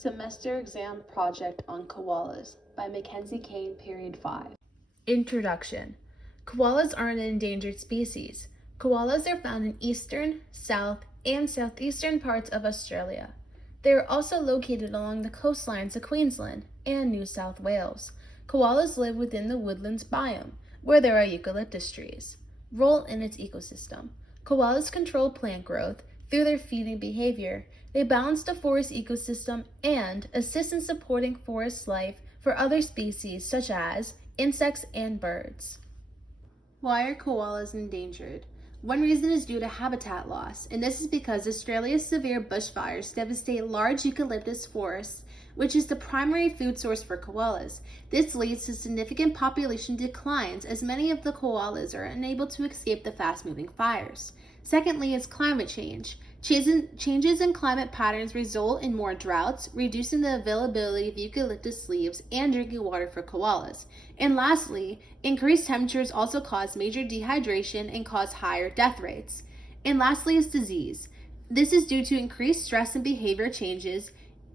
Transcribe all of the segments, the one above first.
Semester Exam Project on Koalas by Mackenzie Kane, Period 5. Introduction. Koalas are an endangered species. Koalas are found in eastern, south, and southeastern parts of Australia. They are also located along the coastlines of Queensland and New South Wales. Koalas live within the woodlands biome, where there are eucalyptus trees. Role in its ecosystem. Koalas control plant growth through their feeding behavior. They balance the forest ecosystem and assist in supporting forest life for other species such as insects and birds. Why are koalas endangered? One reason is due to habitat loss, and this is because Australia's severe bushfires devastate large eucalyptus forests, which is the primary food source for koalas. This leads to significant population declines as many of the koalas are unable to escape the fast-moving fires. Secondly is climate change. Changes in climate patterns result in more droughts, reducing the availability of eucalyptus leaves and drinking water for koalas. And lastly, increased temperatures also cause major dehydration and cause higher death rates. And lastly is disease. This is due to increased stress and behavior changes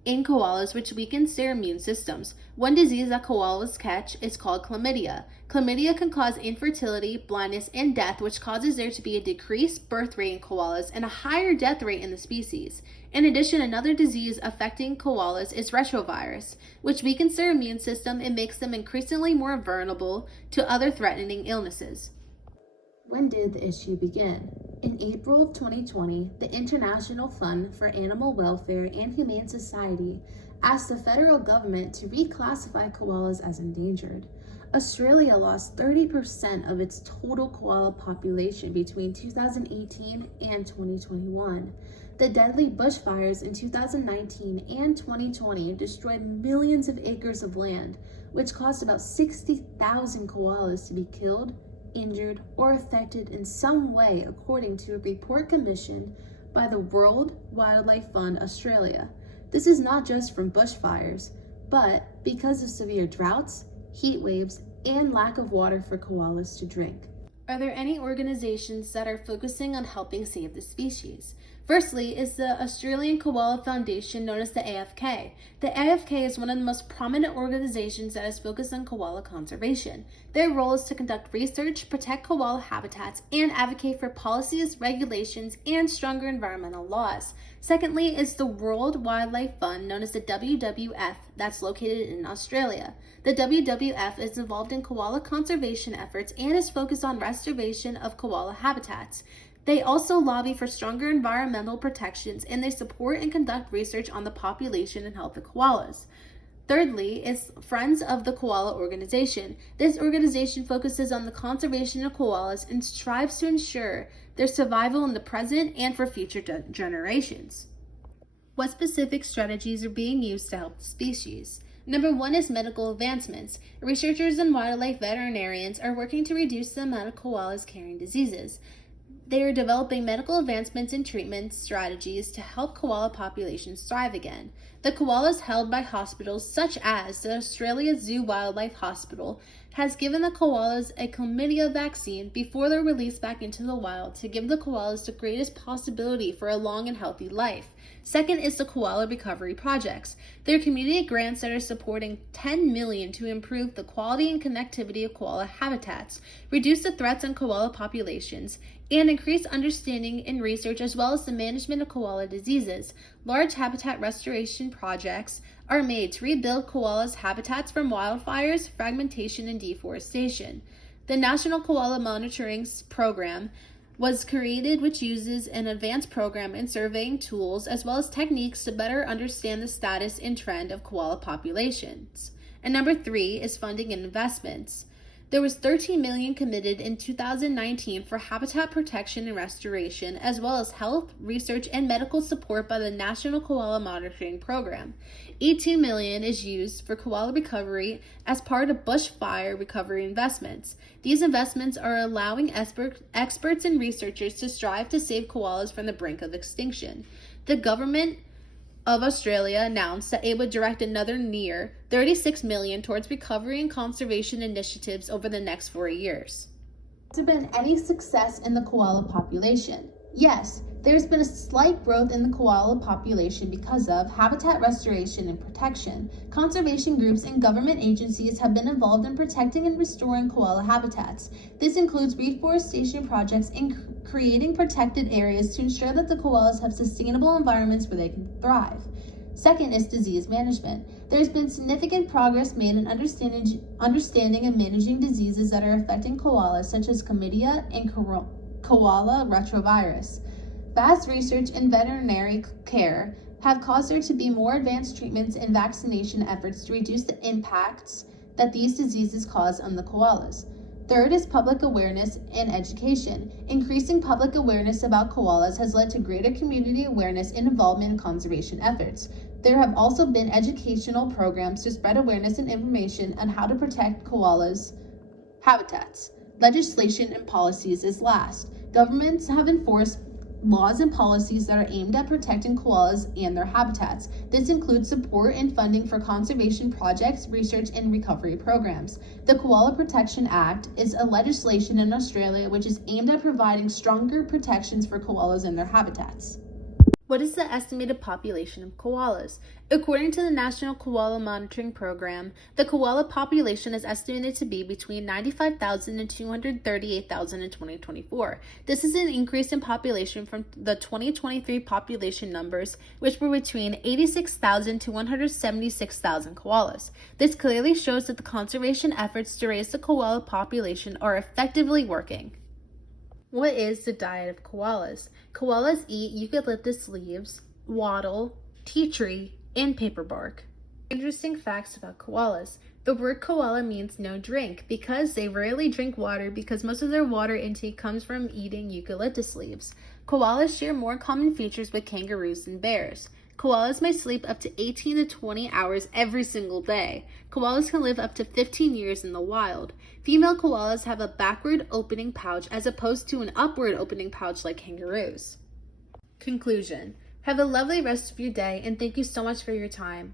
in koalas, which weakens their immune systems. One disease that koalas catch is called chlamydia. Chlamydia can cause infertility, blindness, and death, which causes there to be a decreased birth rate in koalas and a higher death rate in the species. In addition, another disease affecting koalas is retrovirus, which weakens their immune system and makes them increasingly more vulnerable to other threatening illnesses. When did the issue begin? In April of 2020, the International Fund for Animal Welfare and Humane Society asked the federal government to reclassify koalas as endangered. Australia lost 30% of its total koala population between 2018 and 2021. The deadly bushfires in 2019 and 2020 destroyed millions of acres of land, which caused about 60,000 koalas to be killed, injured, or affected in some way, according to a report commissioned by the World Wildlife Fund Australia. This is not just from bushfires, but because of severe droughts, heat waves, and lack of water for koalas to drink. Are there any organizations that are focusing on helping save the species? Firstly is the Australian Koala Foundation, known as the AFK. The AFK is one of the most prominent organizations that is focused on koala conservation. Their role is to conduct research, protect koala habitats, and advocate for policies, regulations, and stronger environmental laws. Secondly is the World Wildlife Fund, known as the WWF, that's located in Australia. The WWF is involved in koala conservation efforts and is focused on restoration of koala habitats. They also lobby for stronger environmental protections, and they support and conduct research on the population and health of koalas. Thirdly is Friends of the Koala Organization. This organization focuses on the conservation of koalas and strives to ensure their survival in the present and for future generations. What specific strategies are being used to help the species? Number one is medical advancements. Researchers and wildlife veterinarians are working to reduce the amount of koalas carrying diseases. They are developing medical advancements and treatment strategies to help koala populations thrive again. The koalas held by hospitals such as the Australia Zoo Wildlife Hospital has given the koalas a chlamydia vaccine before they're released back into the wild to give the koalas the greatest possibility for a long and healthy life. Second is the Koala Recovery Projects. They're community grants that are supporting $10 million to improve the quality and connectivity of koala habitats, reduce the threats on koala populations, and increase understanding and research as well as the management of koala diseases. Large habitat restoration projects are made to rebuild koalas' habitats from wildfires, fragmentation, and deforestation. The National Koala Monitoring Program was created, which uses an advanced program in surveying tools as well as techniques to better understand the status and trend of koala populations. And number three is funding and investments. There was $13 million committed in 2019 for habitat protection and restoration, as well as health, research, and medical support by the National Koala Monitoring Program. $18 million is used for koala recovery as part of bushfire recovery investments. These investments are allowing experts and researchers to strive to save koalas from the brink of extinction. The government of Australia announced that it would direct another near $36 million towards recovery and conservation initiatives over the next 4 years. Has there been any success in the koala population? Yes, There's been a slight growth in the koala population because of habitat restoration and protection. Conservation groups and government agencies have been involved in protecting and restoring koala habitats. This includes reforestation projects and creating protected areas to ensure that the koalas have sustainable environments where they can thrive. Second is disease management. There's been significant progress made in understanding and managing diseases that are affecting koalas, such as chlamydia and koala retrovirus. Vast research in veterinary care have caused there to be more advanced treatments and vaccination efforts to reduce the impacts that these diseases cause on the koalas. Third is public awareness and education. Increasing public awareness about koalas has led to greater community awareness and involvement in conservation efforts. There have also been educational programs to spread awareness and information on how to protect koalas' habitats. Legislation and policies is last. Governments have enforced laws and policies that are aimed at protecting koalas and their habitats. This includes support and funding for conservation projects, research, and recovery programs. The Koala Protection Act is a legislation in Australia which is aimed at providing stronger protections for koalas and their habitats. What is the estimated population of koalas? According to the National Koala Monitoring Program, the koala population is estimated to be between 95,000 and 238,000 in 2024. This is an increase in population from the 2023 population numbers, which were between 86,000 to 176,000 koalas. This clearly shows that the conservation efforts to raise the koala population are effectively working. What is the diet of koalas? Koalas eat eucalyptus leaves, wattle, tea tree, and paper bark. Interesting facts about koalas. The word koala means no drink because they rarely drink water because most of their water intake comes from eating eucalyptus leaves. Koalas share more common features with kangaroos and bears. Koalas may sleep up to 18 to 20 hours every single day. Koalas can live up to 15 years in the wild. Female koalas have a backward opening pouch as opposed to an upward opening pouch like kangaroos. Conclusion. Have a lovely rest of your day and thank you so much for your time.